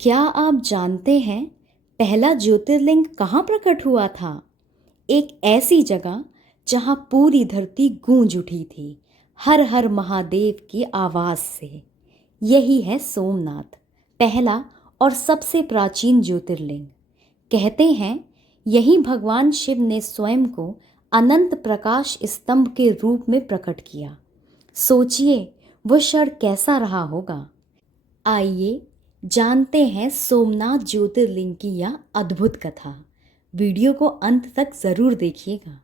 क्या आप जानते हैं पहला ज्योतिर्लिंग कहाँ प्रकट हुआ था? एक ऐसी जगह जहाँ पूरी धरती गूंज उठी थी हर हर महादेव की आवाज से। यही है सोमनाथ, पहला और सबसे प्राचीन ज्योतिर्लिंग। कहते हैं यही भगवान शिव ने स्वयं को अनंत प्रकाश स्तंभ के रूप में प्रकट किया। सोचिए वो क्षण कैसा रहा होगा। आइए जानते हैं सोमनाथ ज्योतिर्लिंग की यह अद्भुत कथा। वीडियो को अंत तक जरूर देखिएगा।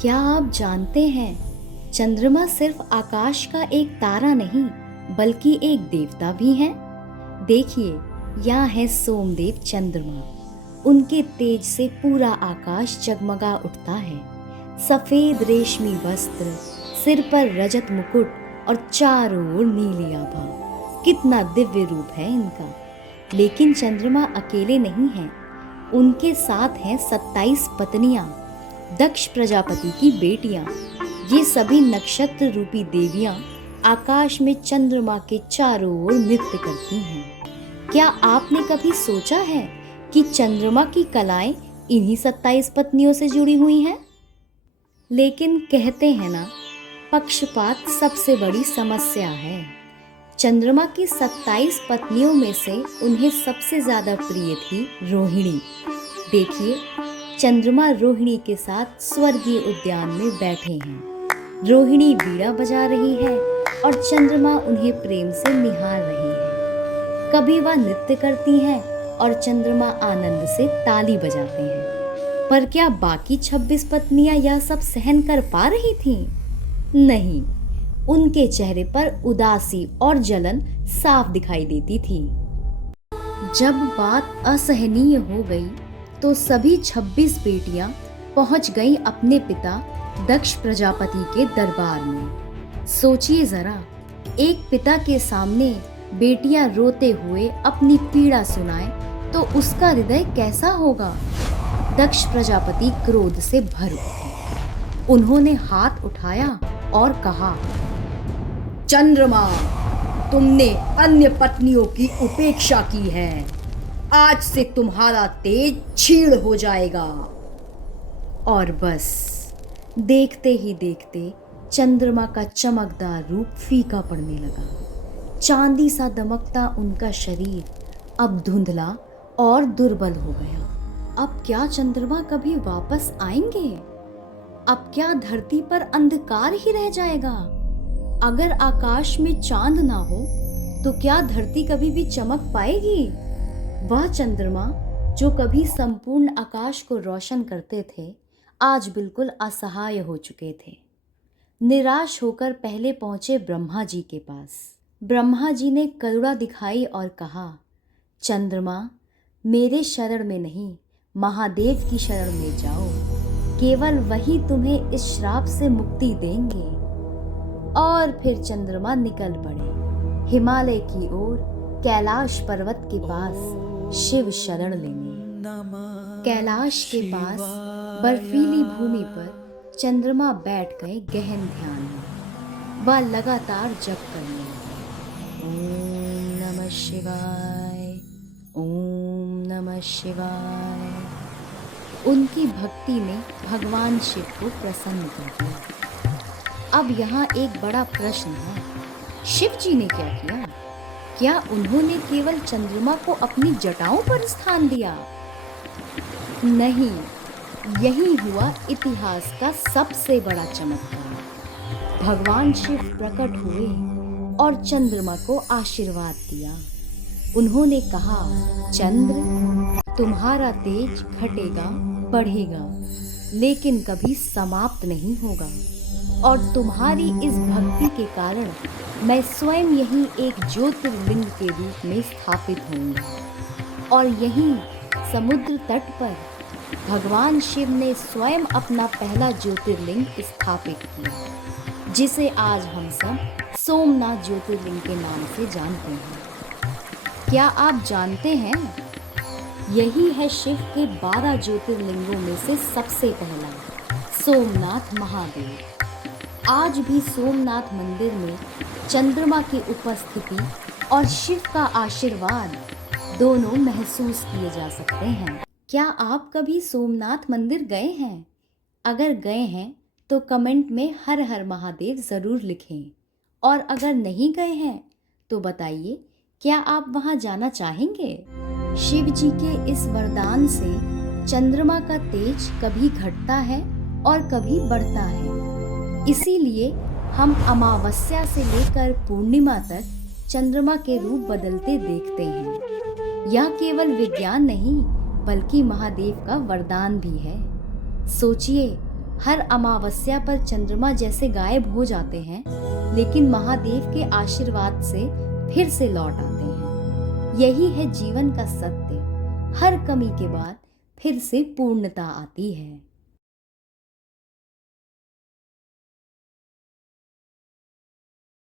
क्या आप जानते हैं चंद्रमा सिर्फ आकाश का एक तारा नहीं बल्कि एक देवता भी है। देखिए यहाँ है सोमदेव चंद्रमा। उनके तेज से पूरा आकाश जगमगा उठता है। सफेद रेशमी वस्त्र, सिर पर रजत मुकुट और चारों ओर नीली आभा। कितना दिव्य रूप है इनका। लेकिन चंद्रमा अकेले नहीं हैं, उनके साथ हैं 27 पत्नियां, दक्ष प्रजापति की बेटियां। ये सभी नक्षत्र रूपी देवियां आकाश में चंद्रमा के चारों ओर नृत्य करती हैं। क्या आपने कभी सोचा है कि चंद्रमा की कलाएं इन्हीं 27 पत्नियों से जुड़ी हुई हैं? लेकिन कहते हैं ना, पक्षपात सबसे बड़ी समस्या है। चंद्रमा की 27 पत्नियों में से उन्हें सबसे ज्यादा प्रिय थी रोहिणी। देखिए चंद्रमा रोहिणी के साथ स्वर्गीय उद्यान में बैठे हैं। रोहिणी वीणा बजा रही है और चंद्रमा उन्हें प्रेम से निहार रहे हैं। कभी वह नृत्य करती हैं और चंद्रमा आनंद से ताली बजाते हैं। पर क्या बाकी 26 पत्नियां यह सब सहन कर पा रही थीं? नहीं, उनके चेहरे पर उदासी और जलन साफ दिखाई देती थी। जब बात असहनीय हो गई तो सभी 26 बेटियां पहुंच गईं अपने पिता दक्ष प्रजापति के दरबार में। सोचिए जरा, एक पिता के सामने बेटियां रोते हुए अपनी पीड़ा सुनाएं तो उसका हृदय कैसा होगा। दक्ष प्रजापति क्रोध से भर उठे। उन्होंने हाथ उठाया और कहा, चंद्रमा, तुमने अन्य पत्नियों की उपेक्षा की है। आज से तुम्हारा तेज क्षीण हो जाएगा। और बस देखते ही देखते चंद्रमा का चमकदार रूप फीका पड़ने लगा। चांदी सा दमकता उनका शरीर अब धुंधला और दुर्बल हो गया। अब क्या चंद्रमा कभी वापस आएंगे? अब क्या धरती पर अंधकार ही रह जाएगा? अगर आकाश में चांद ना हो तो क्या धरती कभी भी चमक पाएगी? वह चंद्रमा जो कभी संपूर्ण आकाश को रोशन करते थे, आज बिल्कुल असहाय हो चुके थे। निराश होकर पहले पहुंचे ब्रह्मा जी के पास। ब्रह्मा जी ने करुणा दिखाई और कहा, चंद्रमा, मेरे शरण में नहीं, महादेव की शरण में जाओ। केवल वही तुम्हें इस श्राप से मुक्ति देंगे। और फिर चंद्रमा निकल पड़े हिमालय की ओर, कैलाश पर्वत के पास शिव शरण लेने। कैलाश के पास बर्फीली भूमि पर चंद्रमा बैठ गए गहन ध्यान में। वह लगातार जप करने लगे, ओम नमः शिवाय, ओम नमः शिवाय। उनकी भक्ति ने भगवान शिव को प्रसन्न कर दिया। अब यहाँ एक बड़ा प्रश्न है, शिव जी ने क्या किया? क्या उन्होंने केवल चंद्रमा को अपनी जटाओं पर स्थान दिया? नहीं, यही हुआ इतिहास का सबसे बड़ा चमत्कार। भगवान शिव प्रकट हुए और चंद्रमा को आशीर्वाद दिया। उन्होंने कहा, चंद्र, तुम्हारा तेज घटेगा, बढ़ेगा, लेकिन कभी समाप्त नहीं होगा। और तुम्हारी इस भक्ति के कारण मैं स्वयं यही एक ज्योतिर्लिंग के रूप में स्थापित होऊंगा। और यहीं समुद्र तट पर भगवान शिव ने स्वयं अपना पहला ज्योतिर्लिंग स्थापित किया, जिसे आज हम सब सोमनाथ ज्योतिर्लिंग के नाम से जानते हैं। क्या आप जानते हैं, यही है शिव के 12 ज्योतिर्लिंगों में से सबसे पहला, सोमनाथ महादेव। आज भी सोमनाथ मंदिर में चंद्रमा की उपस्थिति और शिव का आशीर्वाद दोनों महसूस किए जा सकते हैं। क्या आप कभी सोमनाथ मंदिर गए हैं? अगर गए हैं तो कमेंट में हर हर महादेव ज़रूर लिखें। और अगर नहीं गए हैं तो बताइए, क्या आप वहां जाना चाहेंगे? शिव जी के इस वरदान से चंद्रमा का तेज कभी घटता है और कभी बढ़ता है। इसीलिए हम अमावस्या से लेकर पूर्णिमा तक चंद्रमा के रूप बदलते देखते हैं। यह केवल विज्ञान नहीं बल्कि महादेव का वरदान भी है। सोचिए, हर अमावस्या पर चंद्रमा जैसे गायब हो जाते हैं, लेकिन महादेव के आशीर्वाद से फिर से लौट आते हैं। यही है जीवन का सत्य, हर कमी के बाद फिर से पूर्णता आती है।